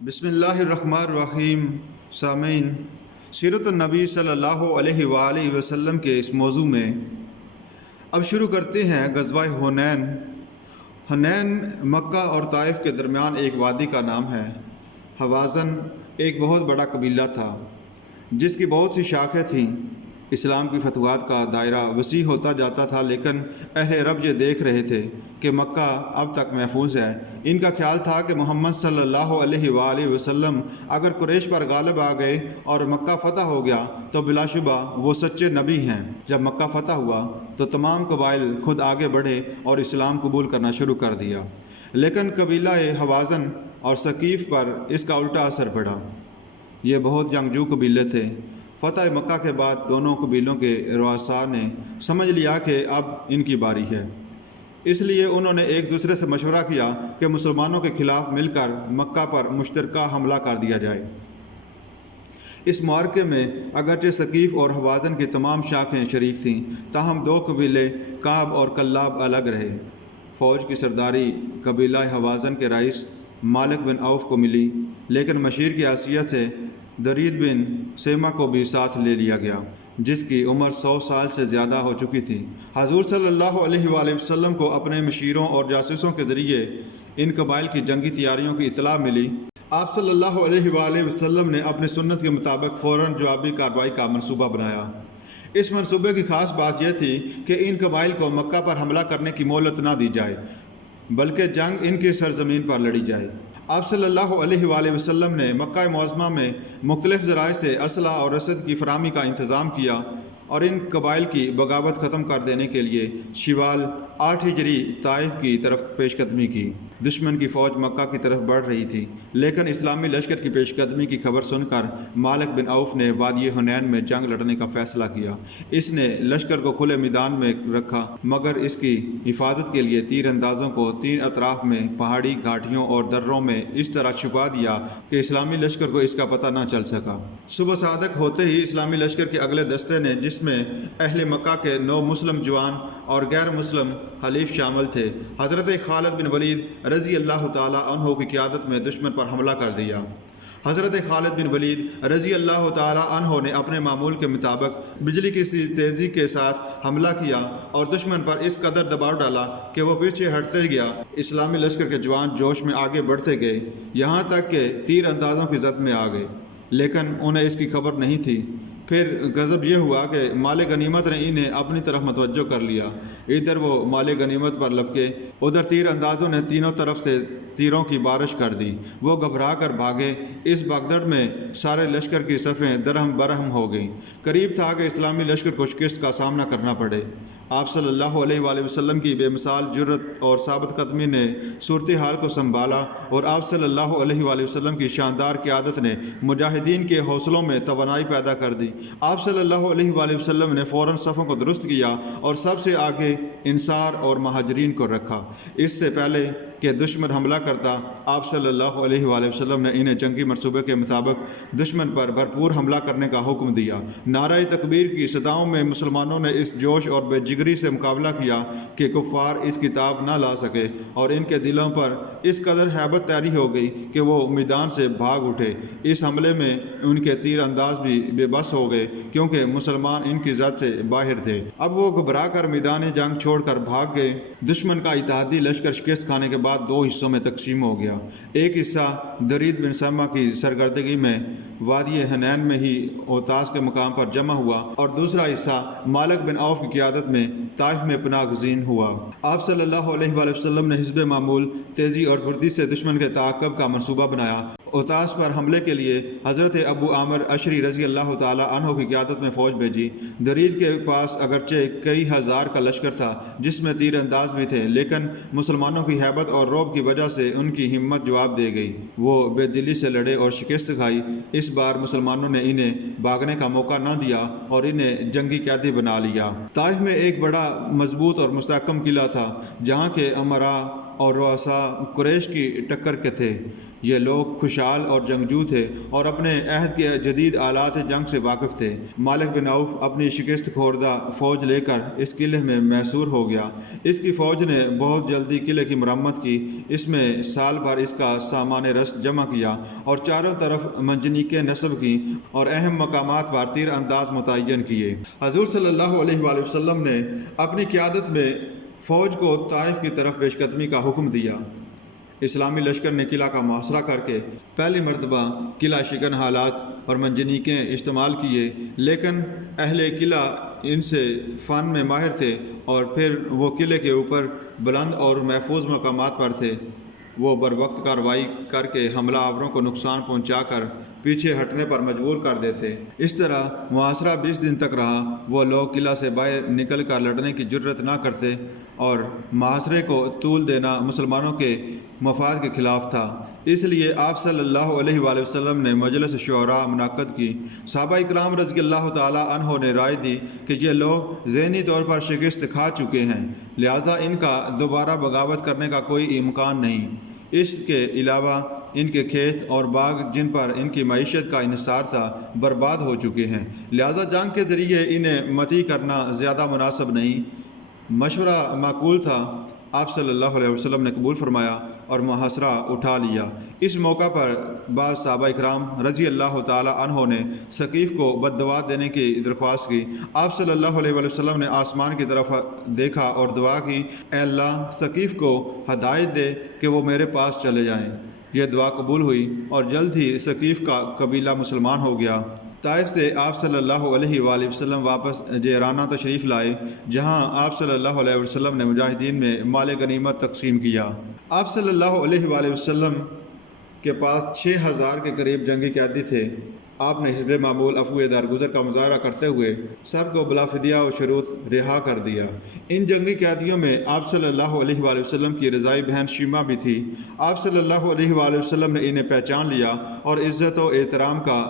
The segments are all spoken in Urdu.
بسم اللہ الرحمن الرحیم۔ سامعین، سیرت النبی صلی اللہ علیہ وآلہ وسلم کے اس موضوع میں اب شروع کرتے ہیں غزوہ حنین۔ حنین مکہ اور طائف کے درمیان ایک وادی کا نام ہے۔ حوازن ایک بہت بڑا قبیلہ تھا جس کی بہت سی شاخیں تھیں۔ اسلام کی فتوحات کا دائرہ وسیع ہوتا جاتا تھا، لیکن اہل عرب یہ دیکھ رہے تھے کہ مکہ اب تک محفوظ ہے۔ ان کا خیال تھا کہ محمد صلی اللہ علیہ وآلہ وسلم اگر قریش پر غالب آ گئے اور مکہ فتح ہو گیا تو بلا شبہ وہ سچے نبی ہیں۔ جب مکہ فتح ہوا تو تمام قبائل خود آگے بڑھے اور اسلام قبول کرنا شروع کر دیا، لیکن قبیلہ حوازن اور ثقیف پر اس کا الٹا اثر پڑا۔ یہ بہت جنگجو قبیلے تھے۔ فتح مکہ کے بعد دونوں قبیلوں کے رؤساء نے سمجھ لیا کہ اب ان کی باری ہے، اس لیے انہوں نے ایک دوسرے سے مشورہ کیا کہ مسلمانوں کے خلاف مل کر مکہ پر مشترکہ حملہ کر دیا جائے۔ اس معرکے میں اگرچہ ثقیف اور حوازن کی تمام شاخیں شریک تھیں، تاہم دو قبیلے کعب اور کلاب الگ رہے۔ فوج کی سرداری قبیلہ حوازن کے رئیس مالک بن عوف کو ملی، لیکن مشیر کی حیثیت سے درید بن سیما کو بھی ساتھ لے لیا گیا، جس کی عمر 100 سال سے زیادہ ہو چکی تھی۔ حضور صلی اللہ علیہ وآلہ وسلم کو اپنے مشیروں اور جاسوسوں کے ذریعے ان قبائل کی جنگی تیاریوں کی اطلاع ملی۔ آپ صلی اللہ علیہ وآلہ وسلم نے اپنی سنت کے مطابق فوراً جوابی کارروائی کا منصوبہ بنایا۔ اس منصوبے کی خاص بات یہ تھی کہ ان قبائل کو مکہ پر حملہ کرنے کی مہلت نہ دی جائے، بلکہ جنگ ان کی سرزمین پر لڑی جائے۔ آپ صلی اللہ علیہ وآلہ وسلم نے مکہ معظمہ میں مختلف ذرائع سے اسلحہ اور رسد کی فراہمی کا انتظام کیا اور ان قبائل کی بغاوت ختم کر دینے کے لیے شوال 8 ہجری طائف کی طرف پیش قدمی کی۔ دشمن کی فوج مکہ کی طرف بڑھ رہی تھی، لیکن اسلامی لشکر کی پیش قدمی کی خبر سن کر مالک بن عوف نے وادی حنین میں جنگ لڑنے کا فیصلہ کیا۔ اس نے لشکر کو کھلے میدان میں رکھا، مگر اس کی حفاظت کے لیے تیر اندازوں کو 3 اطراف میں پہاڑی گھاٹیوں اور دروں میں اس طرح چھپا دیا کہ اسلامی لشکر کو اس کا پتہ نہ چل سکا۔ صبح صادق ہوتے ہی اسلامی لشکر کے اگلے دستے نے، جس میں اہل مکہ کے 9 مسلم جوان اور غیر مسلم حلیف شامل تھے، حضرت خالد بن ولید رضی اللہ تعالیٰ عنہ کی قیادت میں دشمن پر حملہ کر دیا۔ حضرت خالد بن ولید رضی اللہ تعالیٰ عنہ نے اپنے معمول کے مطابق بجلی کی سی تیزی کے ساتھ حملہ کیا اور دشمن پر اس قدر دباؤ ڈالا کہ وہ پیچھے ہٹتے گیا۔ اسلامی لشکر کے جوان جوش میں آگے بڑھتے گئے، یہاں تک کہ تیر اندازوں کی زد میں آ گئے، لیکن انہیں اس کی خبر نہیں تھی۔ پھر غضب یہ ہوا کہ مال غنیمت نے انہیں اپنی طرف متوجہ کر لیا۔ ادھر وہ مال غنیمت پر لپکے، ادھر تیر اندازوں نے تینوں طرف سے تیروں کی بارش کر دی۔ وہ گھبرا کر بھاگے۔ اس بھگدڑ میں سارے لشکر کی صفیں درہم برہم ہو گئیں۔ قریب تھا کہ اسلامی لشکر کو شکست کا سامنا کرنا پڑے۔ آپ صلی اللہ علیہ وآلہ وسلم کی بے مثال جرأت اور ثابت قدمی نے صورتحال کو سنبھالا، اور آپ صلی اللہ علیہ وآلہ وسلم کی شاندار قیادت نے مجاہدین کے حوصلوں میں توانائی پیدا کر دی۔ آپ صلی اللہ علیہ وآلہ وسلم نے فوراً صفوں کو درست کیا اور سب سے آگے انصار اور مہاجرین کو رکھا۔ اس سے پہلے کہ دشمن حملہ کرتا، آپ صلی اللہ علیہ وآلہ وسلم نے انہیں جنگی منصوبے کے مطابق دشمن پر بھرپور حملہ کرنے کا حکم دیا۔ نعرہ تکبیر کی صداؤں میں مسلمانوں نے اس جوش اور بے جگری سے مقابلہ کیا کہ کفار اس کتاب نہ لا سکے، اور ان کے دلوں پر اس قدر ہیبت طاری ہو گئی کہ وہ میدان سے بھاگ اٹھے۔ اس حملے میں ان کے تیر انداز بھی بے بس ہو گئے، کیونکہ مسلمان ان کی زد سے باہر تھے۔ اب وہ گھبرا کر میدان جنگ چھوڑ کر بھاگ گئے۔ دشمن کا اتحادی لشکر شکست کھانے کے بعد 2 حصوں میں تقسیم ہو گیا۔ ایک حصہ درید بن سیما کی سرگردگی میں وادی حنین میں ہی اوتاس کے مقام پر جمع ہوا، اور دوسرا حصہ مالک بن عوف کی قیادت میں طائف میں پناہ گزین ہوا۔ آپ صلی اللہ علیہ وآلہ وسلم نے حسب معمول تیزی اور پھرتی سے دشمن کے تعاقب کا منصوبہ بنایا۔ اوتاس پر حملے کے لیے حضرت ابو عامر اشری رضی اللہ تعالیٰ عنہ کی قیادت میں فوج بھیجی۔ درید کے پاس اگرچہ کئی ہزار کا لشکر تھا، جس میں تیر انداز بھی تھے، لیکن مسلمانوں کی ہیبت اور رعب کی وجہ سے ان کی ہمت جواب دے گئی۔ وہ بے دلی سے لڑے اور شکست کھائی۔ اس بار مسلمانوں نے انہیں بھاگنے کا موقع نہ دیا اور انہیں جنگی قیدی بنا لیا۔ طائف میں ایک بڑا مضبوط اور مستحکم قلعہ تھا، جہاں کے امراء اور رؤساء قریش کی ٹکر کے تھے۔ یہ لوگ خوشحال اور جنگجو تھے اور اپنے عہد کے جدید آلات جنگ سے واقف تھے۔ مالک بن عوف اپنی شکست خوردہ فوج لے کر اس قلعے میں محصور ہو گیا۔ اس کی فوج نے بہت جلدی قلعے کی مرمت کی، اس میں سال بھر اس کا سامان رسد جمع کیا اور چاروں طرف منجنیقیں نصب کی اور اہم مقامات پر تیر انداز متعین کیے۔ حضور صلی اللہ علیہ وآلہ وسلم نے اپنی قیادت میں فوج کو طائف کی طرف پیش قدمی کا حکم دیا۔ اسلامی لشکر نے قلعہ کا محاصرہ کر کے پہلی مرتبہ قلعہ شکن حالات اور منجنیقیں استعمال کیے، لیکن اہل قلعہ ان سے فن میں ماہر تھے اور پھر وہ قلعے کے اوپر بلند اور محفوظ مقامات پر تھے۔ وہ بروقت کارروائی کر کے حملہ آوروں کو نقصان پہنچا کر پیچھے ہٹنے پر مجبور کر دیتے۔ اس طرح محاصرہ 20 دن تک رہا۔ وہ لوگ قلعہ سے باہر نکل کر لڑنے کی جرأت نہ کرتے اور محاصرے کو طول دینا مسلمانوں کے مفاد کے خلاف تھا۔ اس لیے آپ صلی اللہ علیہ وآلہ وسلم نے مجلس شعراء منعقد کی۔ صحابہ اکرام رضی اللہ تعالی عنہ نے رائے دی کہ یہ لوگ ذہنی طور پر شکست کھا چکے ہیں، لہٰذا ان کا دوبارہ بغاوت کرنے کا کوئی امکان نہیں۔ اس کے علاوہ ان کے کھیت اور باغ جن پر ان کی معیشت کا انحصار تھا برباد ہو چکے ہیں، لہذا جنگ کے ذریعے انہیں مطیع کرنا زیادہ مناسب نہیں۔ مشورہ معقول تھا۔ آپ صلی اللہ علیہ وسلم نے قبول فرمایا اور محاصرہ اٹھا لیا۔ اس موقع پر بعض صحابہ اکرام رضی اللہ تعالی عنہ نے ثقیف کو بددعا دینے کی درخواست کی۔ آپ صلی اللہ علیہ وسلم نے آسمان کی طرف دیکھا اور دعا کی، اے اللہ ثقیف کو ہدایت دے کہ وہ میرے پاس چلے جائیں۔ یہ دعا قبول ہوئی اور جلد ہی ثقیف کا قبیلہ مسلمان ہو گیا۔ طائف سے آپ صلی اللہ علیہ وآلہ وسلم واپس جعرانہ تشریف لائے، جہاں آپ صلی اللہ علیہ وسلم نے مجاہدین میں مال غنیمت تقسیم کیا۔ آپ صلی اللہ علیہ وآلہ وسلم کے پاس 6000 کے قریب جنگی قیدی تھے۔ آپ نے حزب معمول عفو درگزر کا مظاہرہ کرتے ہوئے سب کو بلا فدیہ و شروط رہا کر دیا۔ ان جنگی قیدیوں میں آپ صلی اللہ علیہ وآلہ وسلم کی رضائی بہن شیمہ بھی تھی۔ آپ صلی اللہ علیہ وآلہ وسلم نے انہیں پہچان لیا اور عزت و احترام کا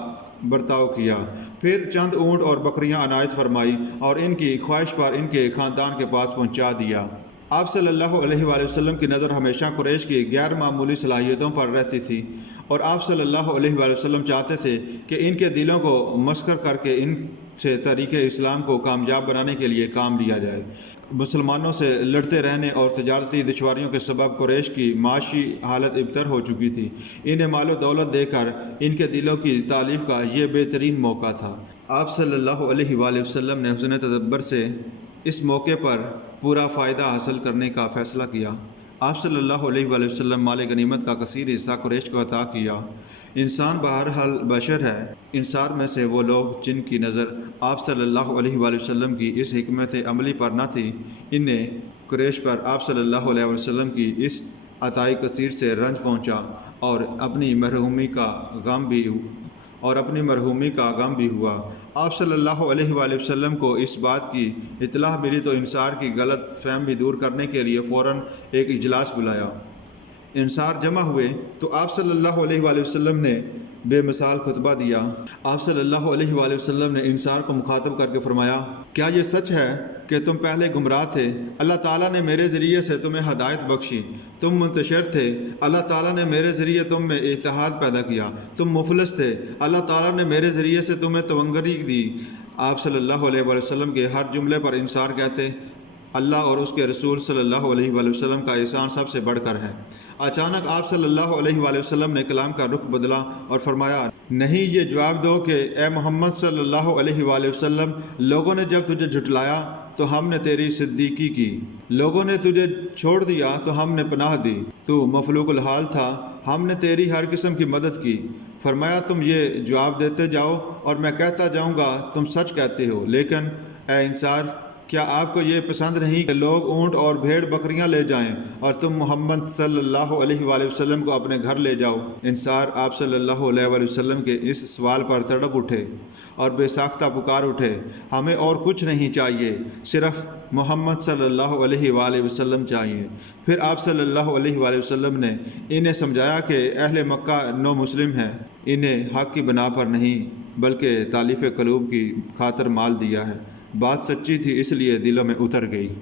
برتاؤ کیا، پھر چند اونٹ اور بکریاں عنایت فرمائی اور ان کی خواہش پر ان کے خاندان کے پاس پہنچا دیا۔ آپ صلی اللہ علیہ وآلہ وسلم کی نظر ہمیشہ قریش کی غیر معمولی صلاحیتوں پر رہتی تھی اور آپ صلی اللہ علیہ وآلہ وسلم چاہتے تھے کہ ان کے دلوں کو مسخر کر کے ان سے طریق اسلام کو کامیاب بنانے کے لیے کام لیا جائے۔ مسلمانوں سے لڑتے رہنے اور تجارتی دشواریوں کے سبب قریش کی معاشی حالت ابتر ہو چکی تھی۔ انہیں مال و دولت دے کر ان کے دلوں کی تالیف کا یہ بہترین موقع تھا۔ آپ صلی اللہ علیہ وآلہ وسلم نے حسن تدبر سے اس موقع پر پورا فائدہ حاصل کرنے کا فیصلہ کیا۔ آپ صلی اللہ علیہ وآلہ وسلم مال غنیمت کا کثیر حصہ قریش کو عطا کیا۔ انسان بہرحال بشر ہے۔ انصار میں سے وہ لوگ جن کی نظر آپ صلی اللہ علیہ وآلہ وسلم کی اس حکمت عملی پر نہ تھی، انہیں قریش پر آپ صلی اللہ علیہ وسلم کی اس عطائی کثیر سے رنج پہنچا اور اپنی مرحومی کا غم بھی ہوا۔ آپ صلی اللہ علیہ وآلہ وسلم کو اس بات کی اطلاع ملی تو انصار کی غلط فہمی دور کرنے کے لیے فوراً ایک اجلاس بلایا۔ انصار جمع ہوئے تو آپ صلی اللہ علیہ وآلہ وسلم نے بے مثال خطبہ دیا۔ آپ صلی اللہ علیہ وآلہ وسلم نے انصار کو مخاطب کر کے فرمایا، کیا یہ سچ ہے کہ تم پہلے گمراہ تھے؟ اللہ تعالیٰ نے میرے ذریعے سے تمہیں ہدایت بخشی۔ تم منتشر تھے، اللہ تعالیٰ نے میرے ذریعے تم میں اتحاد پیدا کیا۔ تم مفلس تھے، اللہ تعالیٰ نے میرے ذریعے سے تمہیں تونگری دی۔ آپ صلی اللہ علیہ وآلہ وسلم کے ہر جملے پر انصار کہتے، اللہ اور اس کے رسول صلی اللہ علیہ وآلہ وسلم کا احسان سب سے بڑھ کر ہے۔ اچانک آپ صلی اللہ علیہ وآلہ وسلم نے کلام کا رخ بدلا اور فرمایا، نہیں، یہ جواب دو کہ اے محمد صلی اللہ علیہ وآلہ وسلم، لوگوں نے جب تجھے جھٹلایا تو ہم نے تیری صدیقی کی، لوگوں نے تجھے چھوڑ دیا تو ہم نے پناہ دی، تو مفلوق الحال تھا، ہم نے تیری ہر قسم کی مدد کی۔ فرمایا، تم یہ جواب دیتے جاؤ اور میں کہتا جاؤں گا تم سچ کہتے ہو، لیکن اے انصار، کیا آپ کو یہ پسند نہیں کہ لوگ اونٹ اور بھیڑ بکریاں لے جائیں اور تم محمد صلی اللہ علیہ وآلہ وسلم کو اپنے گھر لے جاؤ؟ انصار آپ صلی اللہ علیہ وآلہ وسلم کے اس سوال پر تڑپ اٹھے اور بے ساختہ پکار اٹھے، ہمیں اور کچھ نہیں چاہیے، صرف محمد صلی اللہ علیہ وآلہ وسلم چاہیے۔ پھر آپ صلی اللہ علیہ وآلہ وسلم نے انہیں سمجھایا کہ اہل مکہ نو مسلم ہیں، انہیں حق کی بنا پر نہیں بلکہ تالیف قلوب کی خاطر مال دیا ہے۔ بات سچی تھی، اس لیے دلوں میں اتر گئی۔